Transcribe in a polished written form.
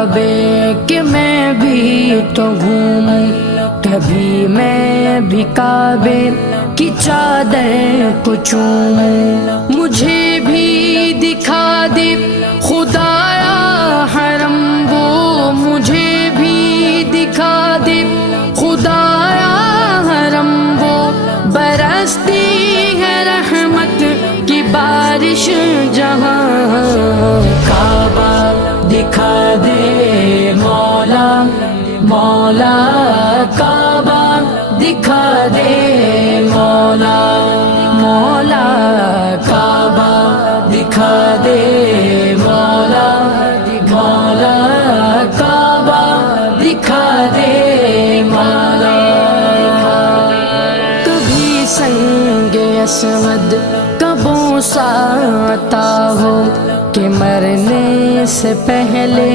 کعبے کہ میں بھی تو گھوموں، کبھی میں بھی کعبے کی چادر کو چوموں، مجھے بھی دکھا دے خدایا حرم وہ، مجھے بھی دکھا دے خدایا حرم وہ، برستی ہے رحمت کی بارش جہاں، کعبہ دکھا دے مولا مولا، کعبہ دکھا دے مولا مولا، کعبہ دکھا دے مولا مولا، کعبہ دکھا دے مولا۔ کبھی سنگ اسود کا بوسہ عطا ہو کہ مرنے سے پہلے